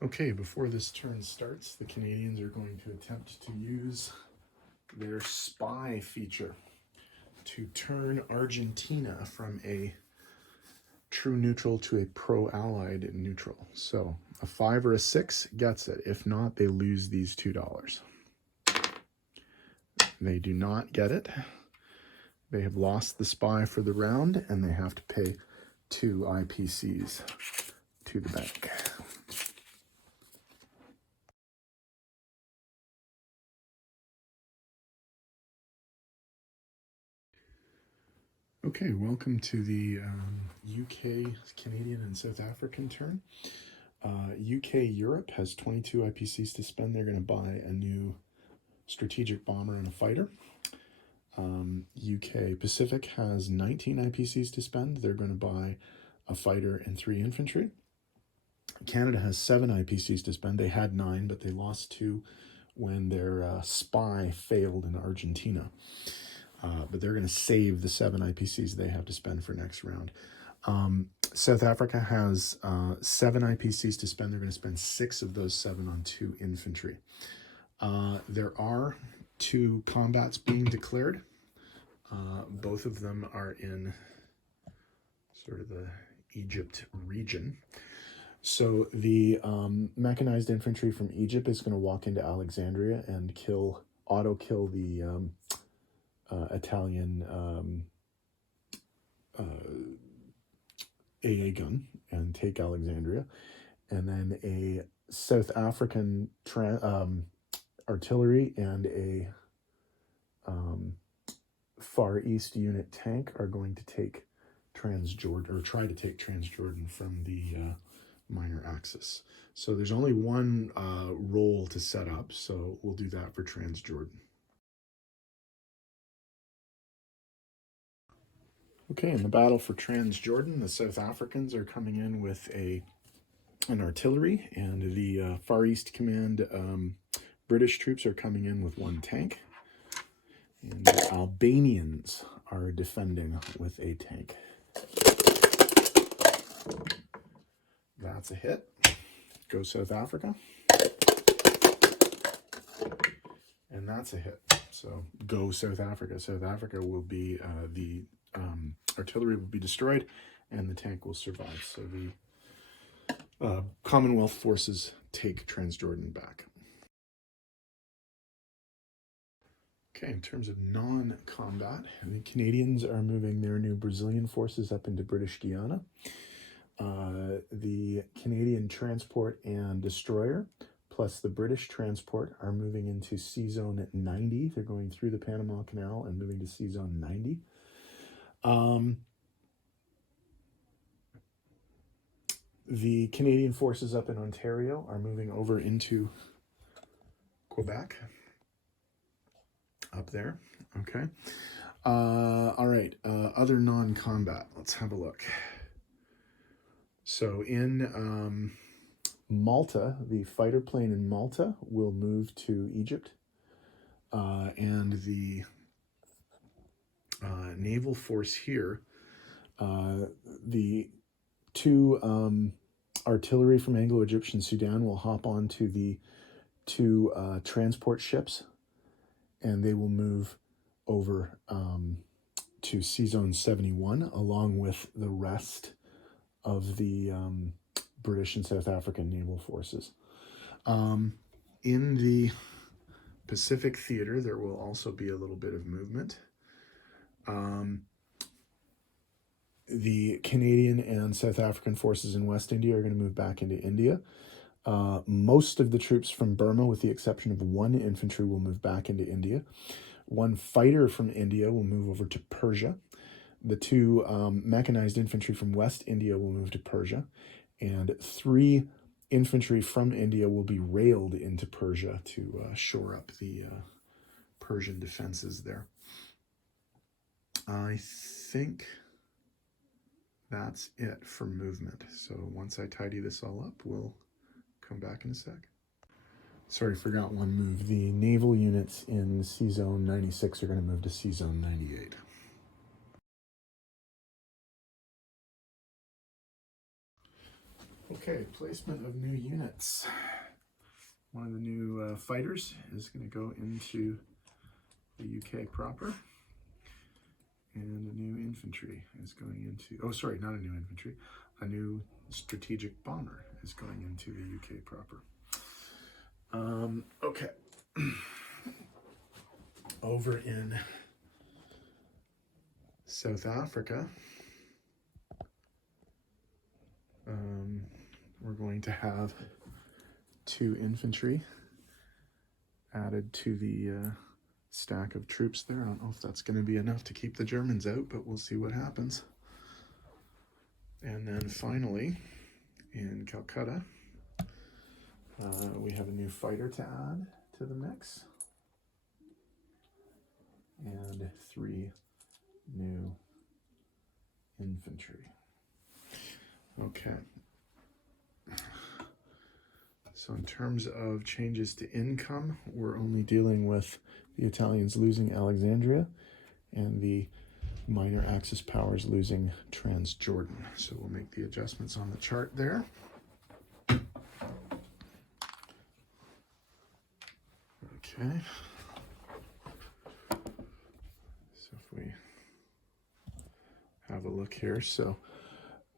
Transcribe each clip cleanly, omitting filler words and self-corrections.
Okay, before this turn starts, the Canadians are going to attempt to use their spy feature to turn Argentina from a true neutral to a pro-allied neutral. So a 5 or a 6 gets it. If not, they lose these $2. They do not get it. They have lost the spy for the round, and they have to pay 2 IPCs to the bank. Okay, welcome to the UK, Canadian, and South African turn. UK Europe has 22 IPCs to spend. They're going to buy a new strategic bomber and a fighter. UK Pacific has 19 IPCs to spend. They're going to buy a fighter and 3 infantry. Canada has 7 IPCs to spend. They had 9, but they lost 2 when their spy failed in Argentina. But they're going to save the 7 IPCs they have to spend for next round. South Africa has 7 IPCs to spend. They're going to spend 6 of those 7 on 2 infantry. There are 2 combats being declared. Both of them are in sort of the Egypt region. So the mechanized infantry from Egypt is going to walk into Alexandria and auto-kill the Italian AA gun and take Alexandria. And then a South African artillery and a Far East unit tank are going to take Transjordan, or try to take Transjordan from the minor axis. So there's only one role to set up, so we'll do that for Transjordan. Okay, in the battle for Transjordan, the South Africans are coming in with an artillery, and the Far East Command British troops are coming in with 1 tank. And the Albanians are defending with a tank. That's a hit. Go South Africa. And that's a hit. So go South Africa. South Africa will be, the artillery will be destroyed and the tank will survive. So the Commonwealth forces take Transjordan back. Okay, in terms of non-combat, the Canadians are moving their new Brazilian forces up into British Guiana. The Canadian transport and destroyer, plus the British transport, are moving into Sea Zone 90. They're going through the Panama Canal and moving to Sea Zone 90. The Canadian forces up in Ontario are moving over into Quebec. Up there, okay. All right, other non-combat, let's have a look. So in Malta, the fighter plane in Malta will move to Egypt, and the naval force here, the 2 artillery from Anglo-Egyptian Sudan will hop onto the 2 transport ships, and they will move over to Sea Zone 71 along with the rest of the British and South African naval forces. In the Pacific Theater, there will also be a little bit of movement. The Canadian and South African forces in West India are going to move back into India. Most of the troops from Burma, with the exception of 1 infantry, will move back into India. 1 fighter from India will move over to Persia. The 2 mechanized infantry from West India will move to Persia. And 3 infantry from India will be railed into Persia to shore up the Persian defenses there. I think that's it for movement. So once I tidy this all up, we'll come back in a sec. Sorry, forgot one move. The naval units in Sea Zone 96 are going to move to Sea Zone 98. Okay, Okay, placement of new units. One of the new fighters is going to go into the UK proper. And a new infantry is going into, oh sorry, not a new infantry, a new strategic bomber is going into the UK proper. Okay. Over in South Africa, we're going to have 2 infantry added to the stack of troops there. I don't know if that's going to be enough to keep the Germans out, but we'll see what happens. And then finally, in Calcutta, we have a new fighter to add to the mix. And 3 new infantry. Okay. So in terms of changes to income, we're only dealing with the Italians losing Alexandria and the minor Axis powers losing Transjordan. So we'll make the adjustments on the chart there. Okay. So if we have a look here, so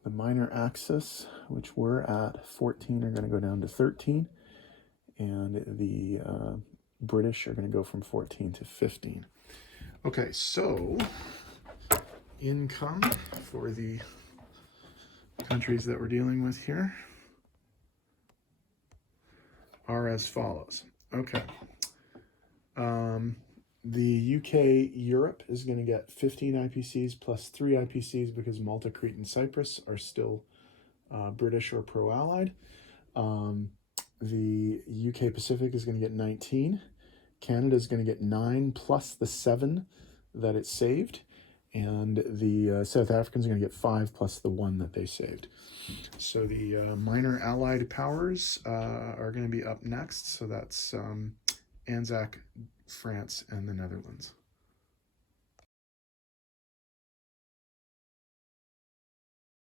the minor Axis, which we're at 14, are going to go down to 13, and the British are going to go from 14 to 15. Okay, so income for the countries that we're dealing with here are as follows. Okay. The UK Europe is going to get 15 IPCs plus 3 IPCs because Malta, Crete, and Cyprus are still British or pro-Allied. The UK Pacific is going to get 19. Canada is going to get 9 plus the 7 that it saved. And the South Africans are going to get 5 plus the 1 that they saved. So the minor Allied powers are going to be up next. So that's Anzac, France, and the Netherlands.